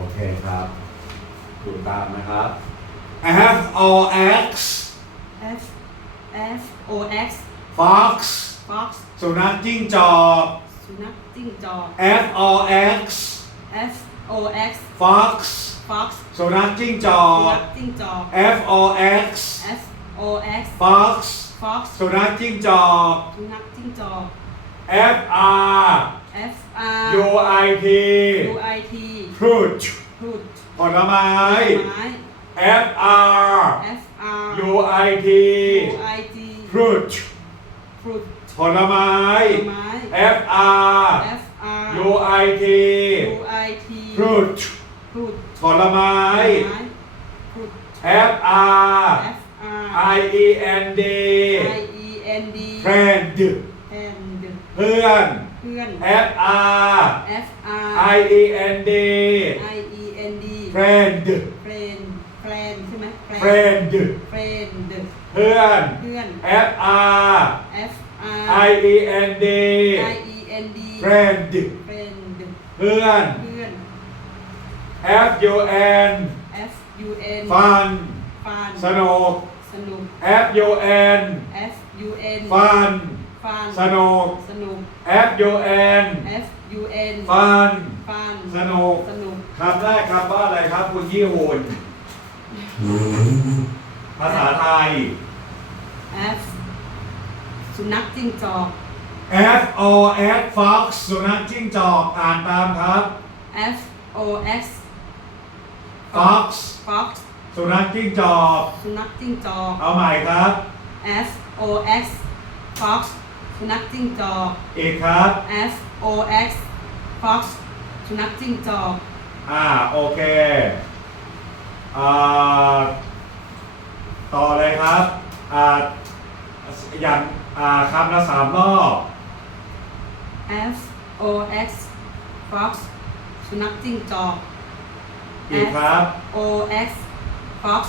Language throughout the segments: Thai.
โอเคครับดูตามนะครับ F O X F F O X Fox Fox สุนัขจิ้งจอก สุนัขจิ้งจอก F O X F O X Fox Fox สุนัขจิ้งจอสุก นัขจิ้งจอก F O X F O X Fox Fox สุนัขจิ้งจอก สุนัขจิ้งจอก F R F R U I T U I T fruit ฟรุต ผลไม้ ไม้ F R F R U I T U I T fruit ฟรุต ผลไม้ ผลไม้ F R F R U I T U I T fruit ฟรุต ผลไม้ ฟรุต F R F R I E N D I E N D friend and เพื่อน เพื่อน F R F R I E N D I E N D friend friend friend ใช่ไหม friend friend เพื่อน เพื่อน F R F R I E N D I E N D friend friend เพื่อน เพื่อน F U N F U N fun ฟันสนุก สนุก F U N F U N fun ฟันสนุก สนุก F U N F U N fun ฟันสนุกสนุกคำแรกคำว่าอะไรครับ คุณยี่หุ่นภาษาไทย F สุนัขจิ้งจอก F O X fox สุนัขจิ้งจอกอ่านตามครับ F O X fox Fox สุนัขจิ้งจอก สุนัขจิ้งจอก เอาใหม่ครับ F O X Fox สุนัขจิ้งจอกอีกครับ F O X Fox สุนัขจิ้งจอก อ่า โอเคอ่าต่อเลยครับอ่าอย่างอ่าคำละสามรอบ F O X Fox สุนัขจิ้งจอก อีกครับ O X Fox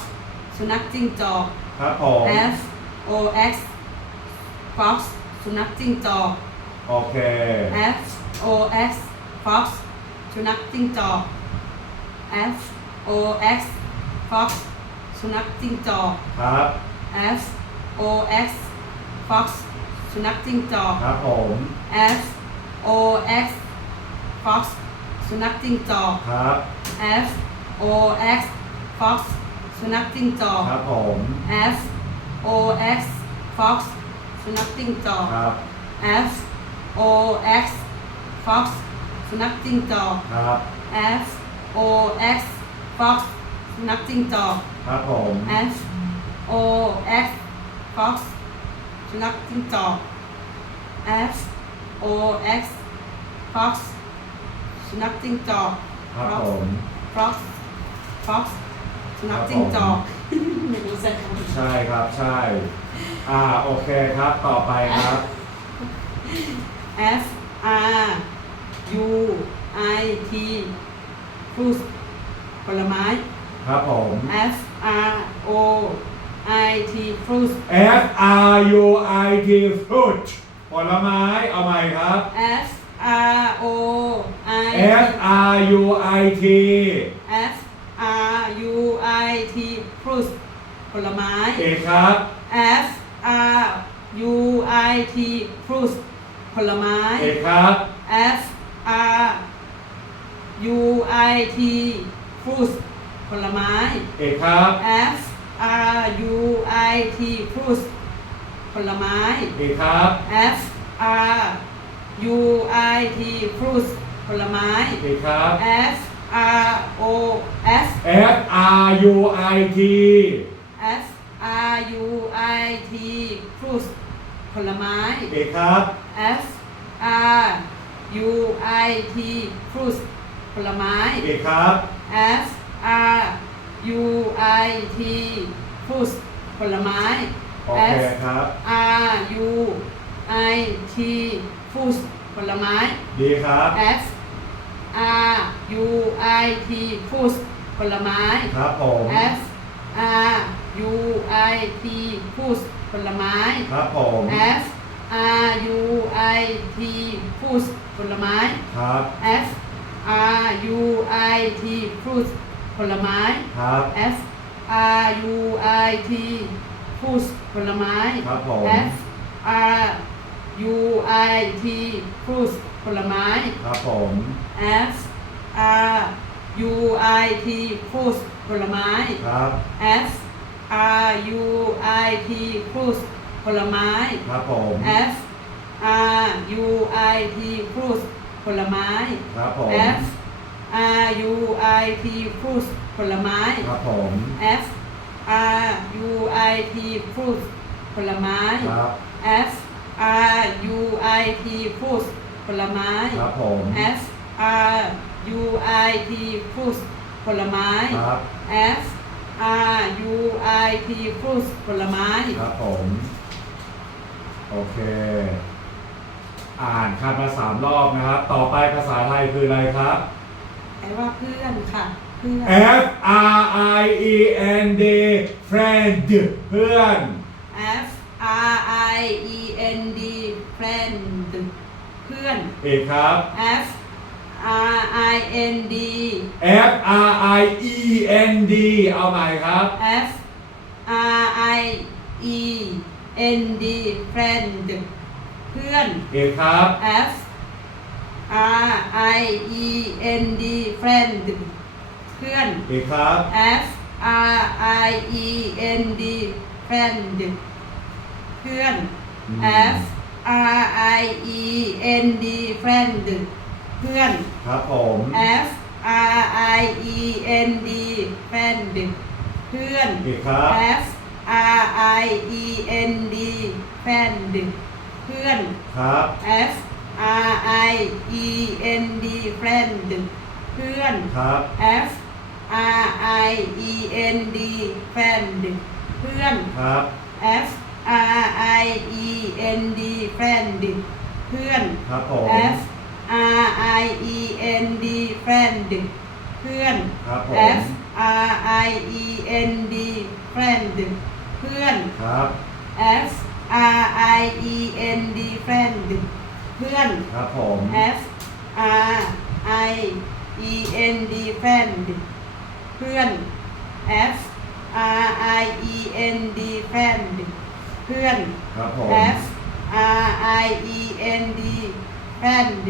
สุนัขจิ้งจอก ครับผม F O X Fox สุนัขจิ้งจอก โอเค F O X Fox สุนัขจิ้งจอก F O X Fox สุนัขจิ้งจอก ครับ F O X Fox สุนัขจิ้งจอก ครับผม F O X Fox สุนัขจิ้งจอก ครับ F O X Fox สุนัขจิ้งจอก ครับผม F O X Fox สุนัขจิ้งจอก ครับ F O X Fox สุนัขจิ้งจอก ครับ F O X Fox สุนัขจิ้งจอก ครับผม F O X Fox สุนัขจิ้งจอก F O X Fox สุนัขจิ้งจอก ครับผม Fox Fox สุนัขจิ้งจอกไม่รู้เสร็จใช่ครับ ใช่ อ่าโอเคครับ ต่อไปครับ F R U I T fruit ผลไม้ ครับผม F R O I T fruit F R U I T fruit ผลไม้เอาใหม่ครับ F R O I F R U I T F R U I T fruit ผลไม้ เอกครับ F R U I T fruit ผลไม้ เอกครับ F R U I T fruit ผลไม้ เอกครับ F R U I T fruit ผลไม้ เอกครับ F R U I T fruit ผลไม้ เอกครับ F R O F F R U I T F R U I T fruit ผลไม้เอกครับ F R U I T fruit ผลไม้เอกครับ F R U I T fruit ผลไม้ โอเค F ครับ R U I T fruit ผลไม้ ดีครับ F R U I T fruit ผลไม้ ครับผม F R U I T fruit ผลไม้ ครับผม F R U I T fruit ผลไม้ ครับ F R U I T fruit ผลไม้ ครับ F R U I T fruit ผลไม้ ครับผม F R U I T fruit ผลไม้ ครับผม F R U I T fruit ผลไม้ ครับ F R U I T fruit ผลไม้ ครับผม F R U I T fruit ผลไม้ ครับผม F R U I T fruit ผลไม้ ครับผม F R U I T fruit ผลไม้ ครับ F R U I T fruit ผลไม้ ครับผม F R U I T fruit ผลไม้ ครับ F R U I T fruit ผลไม้ ครับผม โอเค อ่านคำมาสามรอบนะครับ ต่อไปภาษาไทยคืออะไรครับ แปลว่าเพื่อนค่ะ เพื่อน F R I E N D friend เพื่อน F R I E N D friend เพื่อนอีกครับ F R I N D F R I E N D เอาใหม่ครับ F R I E N D friend เพื่อนอีกครับ F R I E N D friend เพื่อนอีกครับ F R I E N D friend เพื่อนอืม F R I E N D friend เพื่อน ครับผม F R I E N D friend เพื่อน อีกครับ F R I E N D friend เพื่อน ครับ F R I E N D friend เพื่อน ครับ F R I E N D friend เพื่อน ครับ F R I E N D friend เพื่อน ครับผม F R I E N D friend เพื่อน ครับผม F R I E N D friend เพื่อน ครับ F R I E N D friend เพื่อน ครับผม F R I E N D friend เพื่อน F R I E N D friend เพื่อน ครับผม F R I E N D friend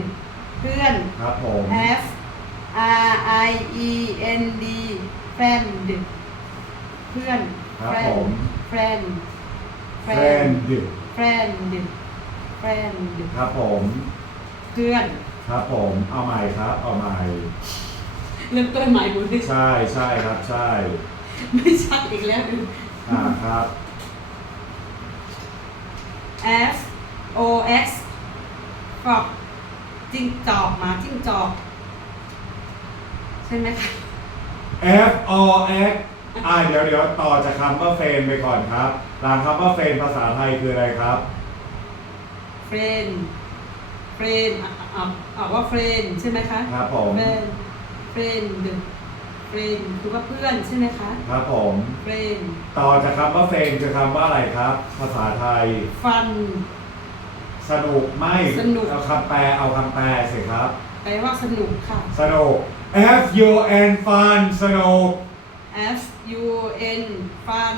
เพื่อน ครับผม F R I E N D friend เพื่อน ครับผม friend friend friend friend ครับผม เพื่อน ครับผม เอาใหม่ครับ เอาใหม่ เริ่มต้นใหม่หมดเลยใช่ใช่ครับ ใช่ ไม่ชัดอีกแล้วอ่าครับ F O X ฟอก จิ้งจอกหมาจิ้งจอก ใช่ไหมคะ F O X อ่าเดี๋ยวเดี๋ยวต่อจากคำว่าเฟรนไปก่อนครับ หลังคำว่าเฟรนภาษาไทยคืออะไรครับ เฟรนเฟรนอะอะอะว่าเฟรนใช่ไหมคะครับผม เฟรนเฟรนเฟรนคือว่าเพื่อนใช่ไหมคะ ครับผม เฟรนต่อจากคำว่าเฟรนคือคำว่าอะไรครับ ภาษาไทย ฟัน สนุกไม่สนุก เอาคำแปลเอาคำแปลสิครับ แปลว่าสนุกค่ะ สนุก F U N fun สนุก F U N ฟัน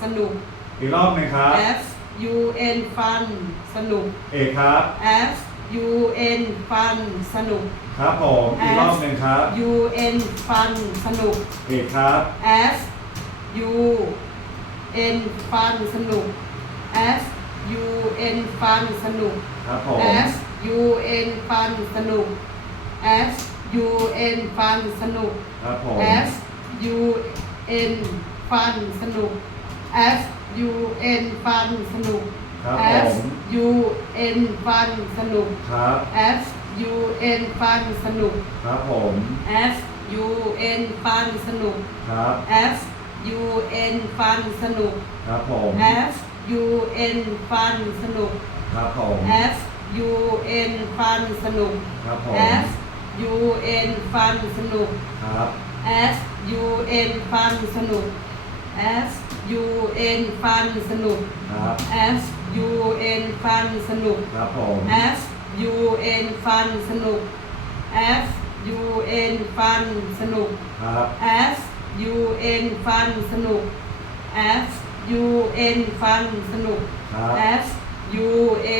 สนุก อีกรอบหนึ่งครับ F U N ฟันสนุก เอกครับ F U N ฟันสนุก ครับผม อีกรอบหนึ่งครับ U N ฟันสนุก เอกครับ F U N ฟันสนุก F U N ฟันสนุก ครับผม F U N ฟันสนุก F U N ฟันสนุก ครับผม F U N ฟันสนุก F U N ฟันสนุก ครับผ F ม U N ฟันสนุก ครับ F U N ฟันสนุก ครับผม F U N ฟันสนุก ครับ F U N ฟันสนุก ครับผม F U N ฟันสนุก ครับผม F U N ฟันสนุก ครับผม F U N ฟันสนุก ครับ F U N ฟันสนุก F U N ฟันสนุก ครับ F U N ฟันสนุก ครับผม F U N ฟันสนุก F U N ฟันสนุก ครับ F U N ฟันสนุก F U N ฟันสนุก ครับ F U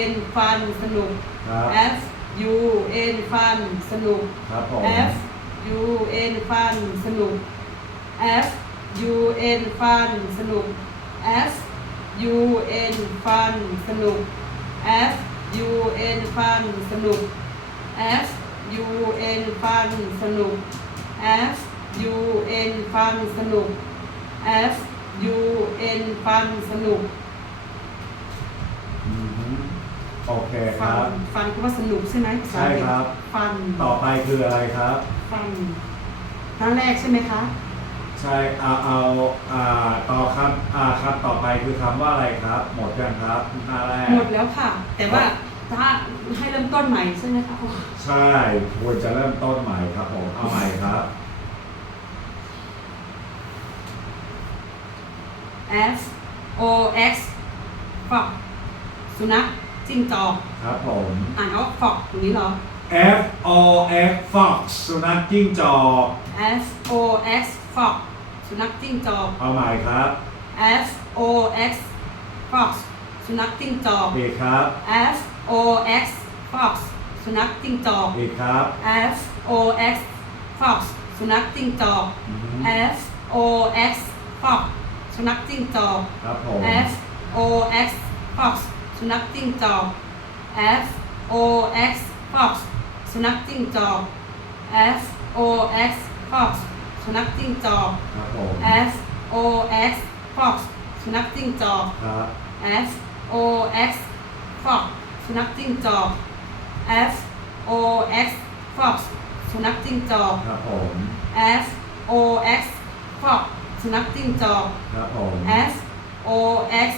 N ฟันสนุก ครับ F U N ฟันสนุก ครับผม F U N ฟันสนุก F U N ฟันสนุก F U N ฟันสนุก F U N ฟันสนุก F U N ฟันสนุก F U N ฟันสนุก F U N ฟันสนุก อือฮึโอเคคฟัรับนฟันคือว่าสนุกใช่ไหมภาษาอังกฤษใช่ครับ ฟันต่อไปคืออะไรครับ ฟันครั้งแรกใช่ไหมคะ ใช่เอาเอาอ่าต่อคำอ่าคำต่อไปคือคำว่าอะไรครับ หมดยังครับหน้าแรก หมดแล้วค่ะ แต่ว่าถ้าให้เริ่มต้นใหม่ใช่ไหมคะ ใช่ควรจะเริ่มต้นใหม่ครับผมเอาใหม่ครับ F O X ฟอกสุนัขจิ้งจอกครับผม อ่านว่าฟอกอย่างนี้เหรอ F O X Fox สุนัขจิ้งจอก F O X ฟอกสุนัขจิ้งจอก เอาใหม่ครับ F O X fox สุนัขจิ้งจอก อีกครับ F O X fox สุนัขจิ้งจอก อีกครับ F O X fox สุนัขจิ้งจอก อือฮึ F O X fox สุนัขจิ้งจอก ครับผม F O X fox สุนัขจิ้งจอก F O X fox สุนัขจิ้งจอก F O X fox สุนัขจิ้งจอก ครับผม F O X fox สุนัขจิ้งจอก ครับ F O X fox สุนัขจิ้งจอก F O X fox สุนัขจิ้งจอก ครับผม F O X fox สุนัขจิ้งจอก ครับผม F O X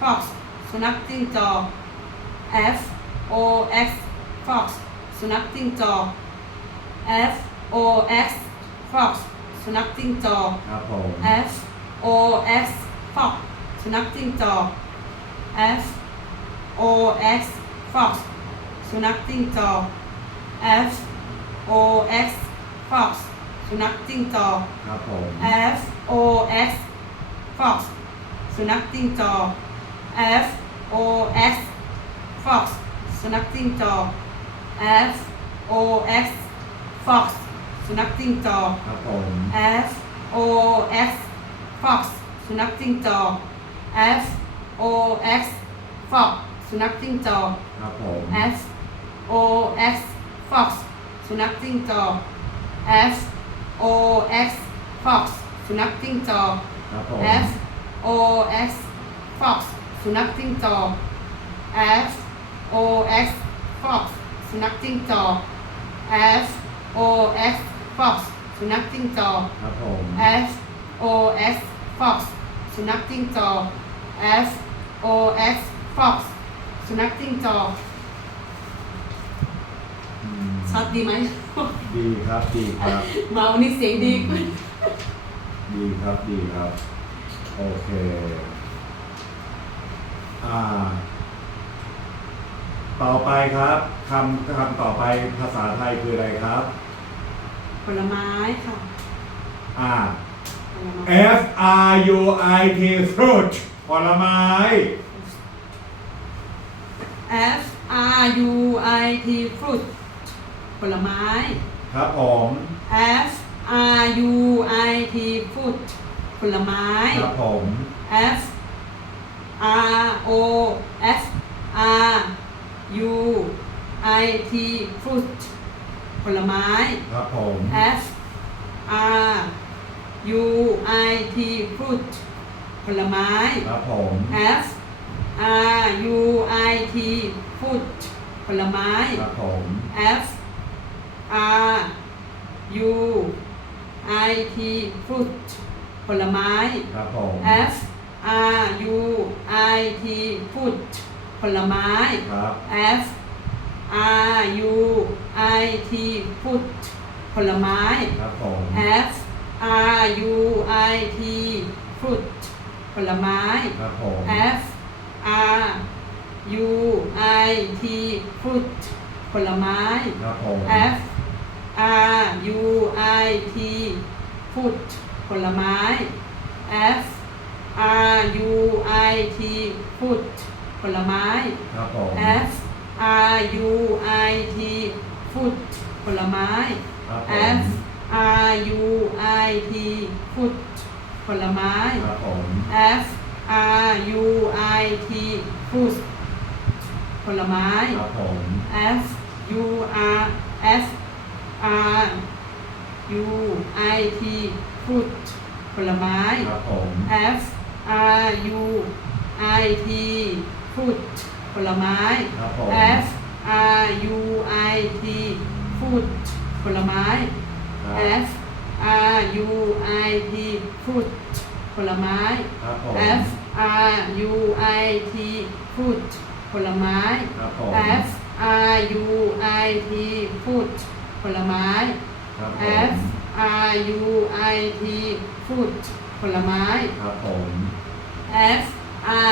fox สุนัขจิ้งจอก F O X fox สุนัขจิ้งจอก F O X fox สุนัขจิ้งจอก ครับผม F O X fox สุนัขจิ้งจอก F O X fox สุนัขจิ้งจอก F O X fox สุนัขจิ้งจอก ครับผม F O X fox สุนัขจิ้งจอก F O X fox สุนัขจิ้งจอก F O X fox สุนัขจิ้งจอก ครับผม F O X fox สุนัขจิ้งจอก F O X fox สุนัขจิ้งจอก ครับผม F O X fox สุนัขจิ้งจอก F O X fox สุนัขจิ้งจอก ครับผม F O X fox สุนัขจิ้งจอก F O X fox สุนัขจิ้งจอก F O X fox สุนัขจิ้งจอก ครับผม F O X fox สุนัขจิ้งจอก F O X fox สุนัขจิ้งจอกอืมชัดดีไหม ดีครับ ดีครับ มาวันนี้เสียงดีขึ้น ดีครับดีครับ โอเค อ่า ต่อไปครับคำคำต่อไปภาษาไทยคืออะไรครับ ผลไม้ค่ะอ่า ผลไม้ F R U I T fruit ผลไม้ F R U I T fruit ผลไม้ ครับผม F R U I T fruit ผลไม้ ครับผม F R O F R U I T fruit ผลไม้ ครับผม F R U I T fruit ผลไม้ ครับผม F R U I T fruit ผลไม้ ครับผม F R U I T fruit ผลไม้ ครับผม F R U I T fruit ผลไม้ ครับ F R U I T fruit ผลไม้ ครับผม F R U I T fruit ผลไม้ ครับผม F R U I T fruit ผลไม้ ครับผม F R U I T foot ผลไม้ F R U I T foot ผลไม้ ครับผม F R U I T foot ผลไม้ ครับผม F R U I T foot ผลไม้ ครับผม F R U I T foot ผลไม้ ครับผม F U R F R U I T foot ผลไม้ ครับผม F R U I T foot ผลไม้ ครับผม F R U I T foot ผลไม้ ครับ F R U I T foot ผลไม้ ครับผม F R U I T foot ผลไม้ ครับผม F R U I T foot ผลไม้ ครับผม F R U I T foot ผลไม้ ครับผม F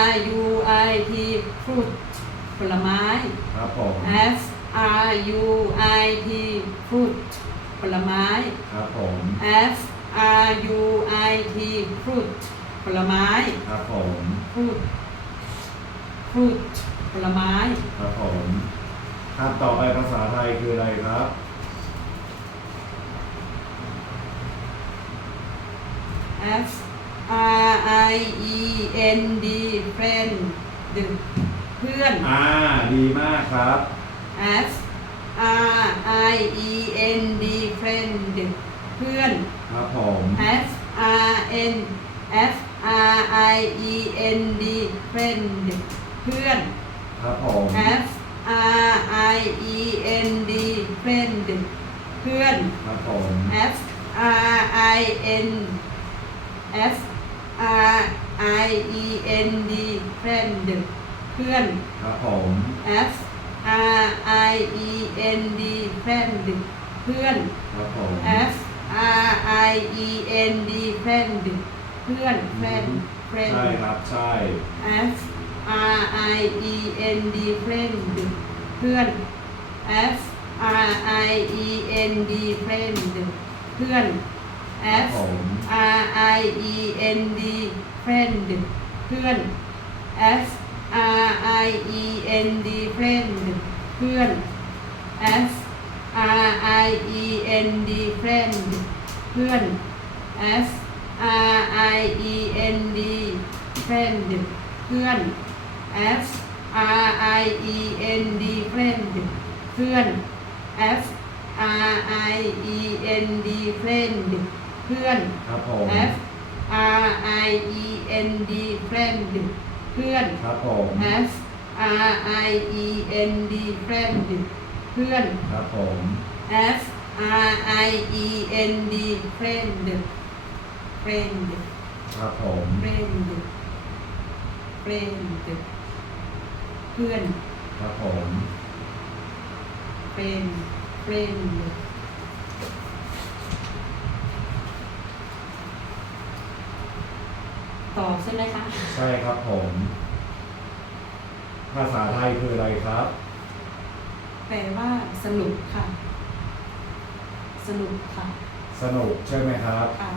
R U I T foot ผลไม้ ครับผม F R U I T foot ผลไม้ ครับผม F R U I T fruit ผลไม้ ครับผม fruit fruit ผลไม้ ครับผมคำต่อไปภาษาไทยคืออะไรครับ F R I E N D friend ดึกเพื่อน อ่า ดีมากครับ F R I E N D friend ดึกเพื่อน ครับผม F R N F R I E N D friend ดึกเพื่อน ครับผม F R I E N D friend เพื่อน ครับผม F R I N F R I E N D friend เพื่อน ครับผม F R I E N D friend เพื่อน ครับผม F R I E N D friend เพื่อน friend friend ใช่ครับ ใช่ F R I E N D friend เพื่อน F R I E N D friend เพื่อนครับ F ผม R I E N D friend เพื่อน F R I E N D friend เพื่อน F R I E N D friend เพื่อน F R I E N D friend เพื่อน F R I E N D friend เพื่อน F R I E N D friend เพื่อน ครับผม F R I E N D friend เพื่อน ครับผม F R I E N D friend เพื่อน ครับผม F R I E N D friend friend ครับผม friend friend เพื่อน ครับผม friend friend ตอบใช่ไหมคะ ใช่ครับผม ภาษาไทยคืออะไรครับ แปลว่าสนุกค่ะสนุกค่ะ สนุกใช่ไหมครับ ค่ะ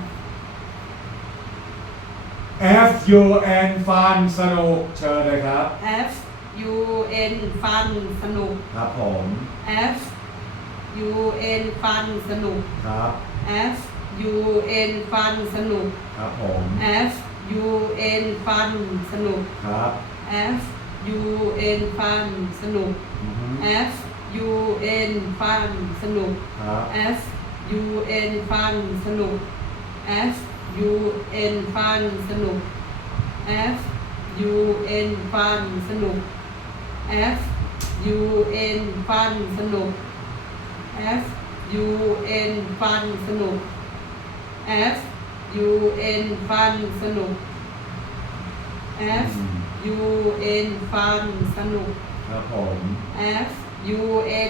F U N Fun สนุกเชิญเลยครับ F U N fun สนุก ครับผม F U N fun สนุก ครับ F U N fun สนุก ครับผม F U N fun สนุก ครับ F U N fun สนุก อือฮึ F U N fun สนุก ครับ F U N fun สนุก F U N fun สนุก F U N fun สนุก F U N fun สนุก F U N fun สนุก F U N fun สนุก F U N fun สนุก ครับผม F U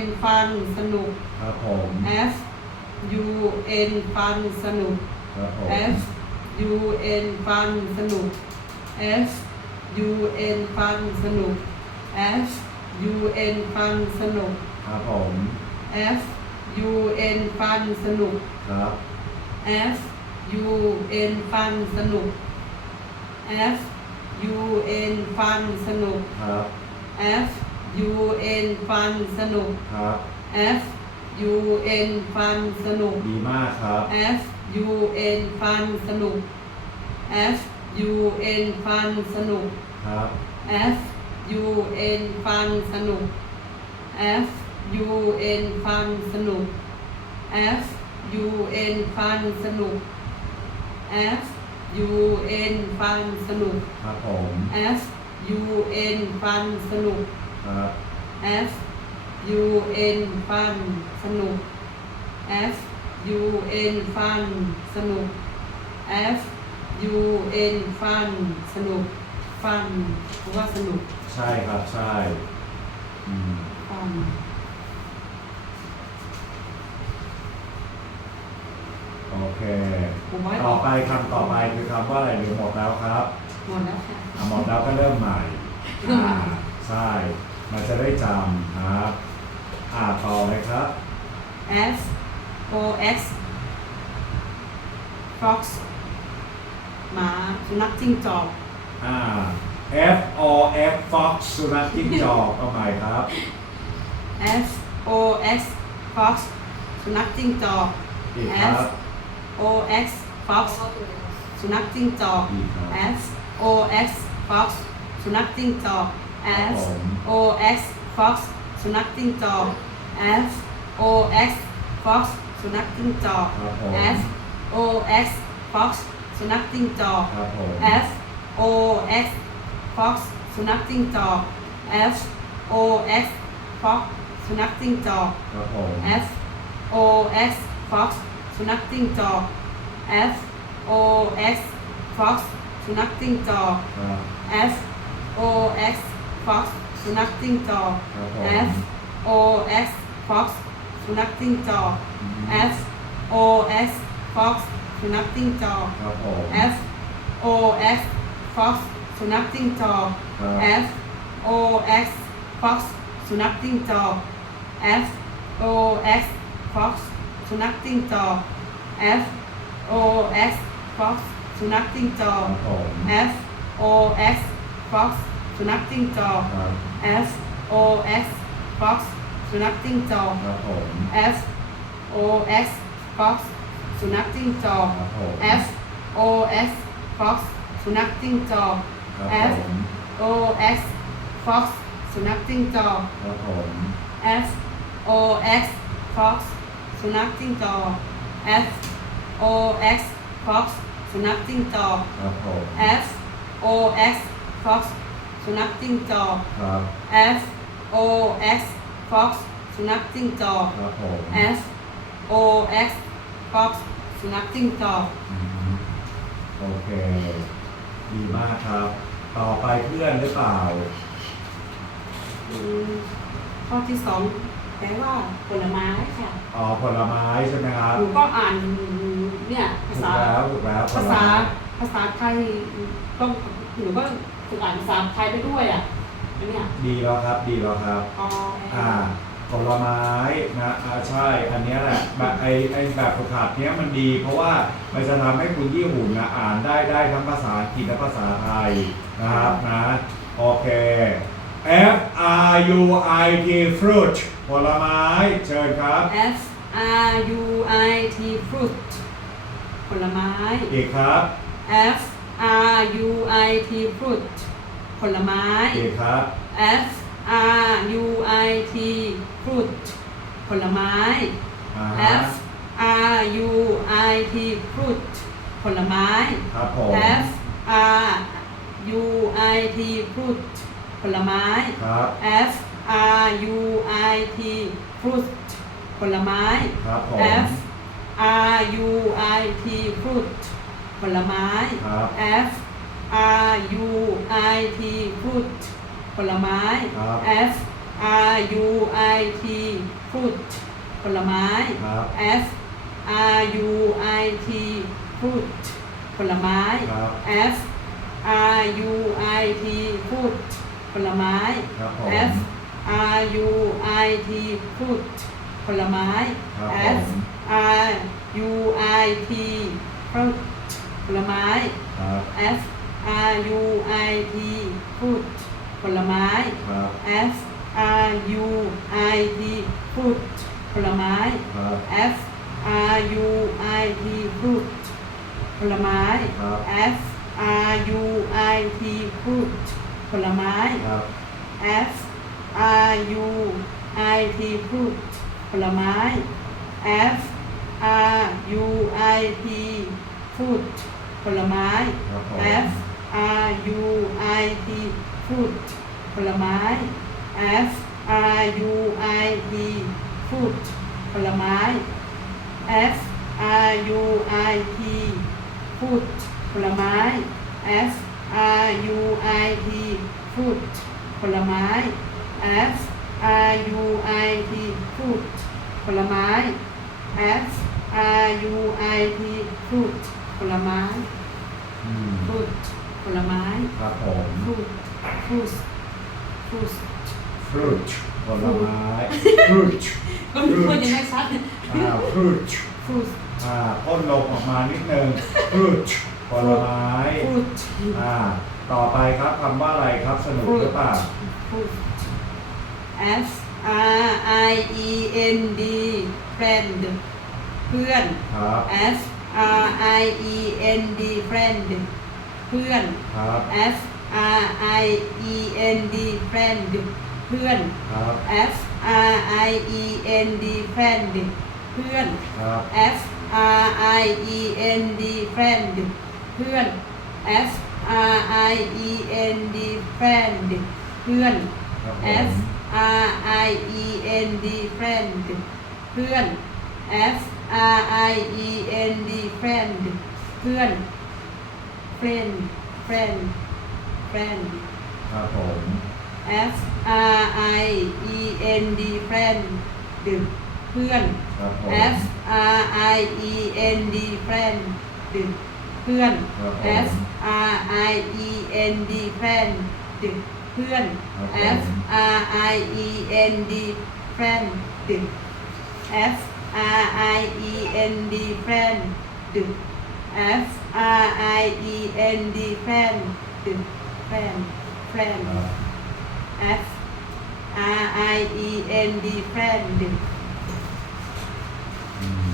N fun สนุก ครับผม F U N fun สนุก ครับผม F U N fun สนุก F U N fun สนุก F U N fun สนุก ครับผม F U N ฟันสนุก ครับ F U N ฟันสนุก F U N ฟันสนุก ครับ F U N ฟันสนุก ครับ F U N ฟันสนุก ดีมากครับ F U N ฟันสนุก F U N ฟันสนุก ครับ F U N ฟันสนุก F U N ฟันสนุก F U N ฟันสนุก F U N ฟันสนุก ครับผม F U N ฟันสนุก ครับ F U N ฟันสนุก F U N ฟันสนุก F U N ฟันสนุก ฟันเพราะว่าสนุก ใช่ครับ ใช่ อืม ฟัน โอเค ผมไว้ต่อไปคำต่อไปคือคำว่าอะไรหรือหมดแล้วครับหมดแล้วค่ะอะหมดแล้วก็เริ่มใหม่เริ่มใหม่อ่าใช่มันจะได้จำครับอ่าต่อเลยครับ F O X Fox หมาสุนัขจิ้งจอก อ่า F O F Fox สุนัขจิ้งจอกเอาใหม่ครับ F O X Fox สุนัขจิ้งจอก อีกครับ F O X Fox สุนัขจิ้งจอกอีกครับ F O X Fox สุนัขจิ้งจอกครับ F ผม O X Fox สุนัขจิ้งจอก F O X Fox สุนัขจิ้งจอกครับผม F O X Fox สุนัขจิ้งจอกครับผม F O X Fox สุนัขจิ้งจอก F O X Fox สุนัขจิ้งจอกครับผม F O X Fox สุนัขจิ้งจอก F O X Fox สุนัขจิ้งจอก ครับ F O X Fox สุนัขจิ้งจอก ครับผม F O X Fox สุนัขจิ้งจอก อืม F O X Fox สุนัขจิ้งจอก ครับผม F O X Fox สุนัขจิ้งจอก ครับ F O X Fox สุนัขจิ้งจอก F O X Fox สุนัขจิ้งจอก F O X Fox สุนัขจิ้งจอก ครับผม F O X Fox สุนัขจิ้งจอก ครับ F O X Fox สุนัขจิ้งจอก ครับผม F O X Fox สุนัขจิ้งจอกครับผม F O X Fox สุนัขจิ้งจอกครับ F ผม O X Fox สุนัขจิ้งจอกครับผม F O X Fox สุนัขจิ้งจอก F O X Fox สุนัขจิ้งจอก ครับผม F O X Fox สุนัขจิ้งจอก ครับ F O X Fox สุนัขจิ้งจอก ครับผม F O X Fox สุนัขจิ้งจอก อืมโอเค ดีมากครับ ต่อไปเพื่อนหรือเปล่า อืมข้อที่สอง แปลว่าผลไม้ค่ะอ๋อผลไม้ใช่ไหมครับหนูก็อ่านเนี่ยภาถูกษาแล้วถูกแล้วผภาลษาไม้ภาษาไทยต้องหนูก็ฝึกอ่านภาษาไทยไปด้วยอะอันเนี้ยดีแล้วครับดีแล้วครับพออ่า ผลไม้นะอ่าใช่ อันเนี้ยแหละแบบไอไอแบบฝึกหัดเนี้ยมันดี เพราะว่ามันจะทำให้คุณยี่หุ่นนะอ่านได้ได้ทั้งภาษาอังกฤษและภาษาไทยนะครับนะ โอเค F R U I T fruit ผลไม้เชิญครับ F R U I T fruit ผลไม้ อีกครับ F R U I T fruit ผลไม้ อีกครับ F R U I T fruit ผลไม้ อ่าฮะ F R U I T fruit ผลไม้ ครับผม F R U I T fruit ผลไม้ ครับ F R U I T fruit ผลไม้ ครับผม F R U I T fruit ผลไม้ ครับ F R U I T fruit ผลไม้ ครับ F R U I T fruit ผลไม้ ครับ F R U I T fruit ผลไม้ ครับ F R U I T fruit ผลไม้ ครับผม F R U I T fruit ผ ผลไม้ ครับ S ผม R U I T fruit ผลไม้ ครับ F R U I T fruit ผลไม้ ครับ F R U I T fruit ผลไม้ ครับ F R U I T fruit ผลไม้ ครับ F R U I T fruit ผลไม้ ครับ F R U I T fruit ผลไม้ F R U I T fruit ผลไม้ ครับผม F R U I T fruit ผลไม้ F R U I T fruit ผลไม้ F R U I T fruit ผลไม้ F R U I T fruit ผลไม้ F R U I T fruit ผลไม้ F R U I T fruit ผลไม้อืม fruit ผลไม้ครับผม fruit fruit fruit fruit ผลไม้ fruit ก็มีคนยังไม่ชัดอ่า fruit fruit อ่าพ่นลมออกมานิดนึง fruit ผลไม้ fruit อ่าต่อไปครับคำว่าอะไรครับสนุกหรือเปล่า fruit F R I E N D friend เพื่อน ครับ F R I E N D friend เพื่อน ครับ F R I E N D friend เพื่อน ครับ F R I E N D friend เพื่อน ครับ F R I E N D friend เพื่อน F R I E N D friend เพื่อน ครับผม F R I E N D friend เพื่อน F R I E N D friend เพื่อน friend friend friend ครับผม F R I E N D friend เพื่อน ครับผม F R I E N D friend เพื่อน ครับผม F R I E N D friend เพื่อนครับผม F R I E N D friend F R I E N D friend F R I E N D friend friend friend ครับ F R I E N D friend อืม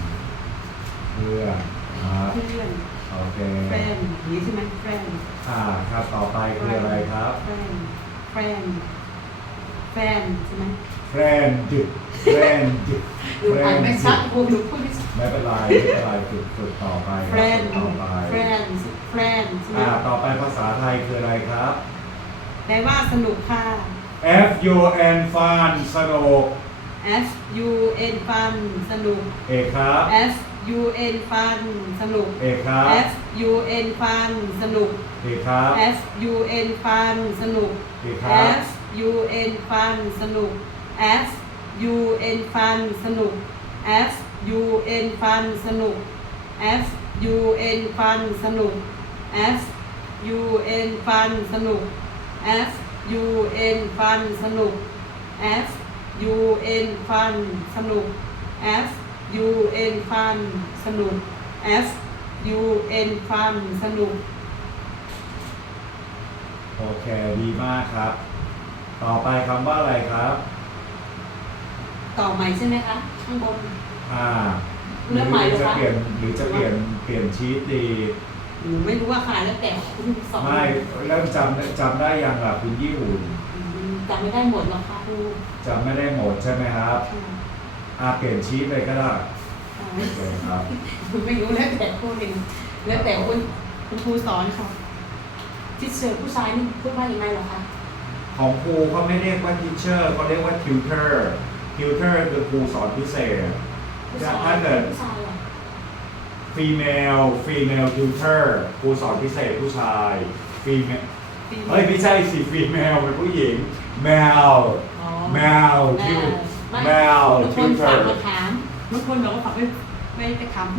เพื่อนครับเพื่อนโอเค friend อย่างนี้ใช่ไหม friend อ่าครับต่อไปคืออะไรครับ friend friend friend ใช่ไหม friend friend ดูอ่านไม่ชัดครูดูพูดไม่ชัดไม่เป็นไรไม่เป็นไรฝึกฝึกต่อไปครับ friend ฝึกต่อไป friend friend ใช่ไหมอ่าต่อไปภาษาไทยคืออะไรครับ แปลว่าสนุกค่ะ F U N fun สนุก F U N fun สนุก เอกครับ F U N fun สนุก เอกครับ F U N fun สนุก เอกครับ F U N fun สนุก เอกครับ F U N fun สนุก F U N fun สนุก F U N fun สนุก F U N fun สนุก F U N fun สนุก F U N fun สนุก F U N fun สนุก F U N fun สนุก F U N fun สนุก โอเคดีมากครับ ต่อไปคำว่าอะไรครับ ต่อใหม่ใช่ไหมคะข้างบน อ่าเริ่มใหม่เหรอจะคะ เปลี่ยนหรือจะเปลี่ยนเปลี่ยนชีตดี หนูไม่รู้ว่าขนาดแล้วแต่คุณสอนไม่เริ่มจำจำได้ยังล่ะคุณยี่หุ่นอืมจำไม่ได้หมดหรอกค่ะครูจำไม่ได้หมดใช่ไหมครับ ค่ะ อ่าเปลี่ยนชีตเลยก็ได้ค่ะโอเคครับไม่รู้แล้วแต่ครูเองแล้วแต่คุณคุณครูสอนค่ะทิเชอร์ผู้ชายนี่พูดว่ายังไงเหรอคะของครูเขาไม่เรียกว่า teacher เขาเรียกว่า tutor tutor คือครูสอนพิเศษผู้ชายถ้าเกิดผู้ชายเหรอ female female tutor ครูสอนพิเศษผู้ชาย female ปีเฮ้ยไม่ใช่สิ female เป็นผู้หญิง male อ๋อ male แม่ tu ไม่ male บางคนฝาก tutor มาถามบางคนบอกว่าฝากไม่ไม่ไปถาม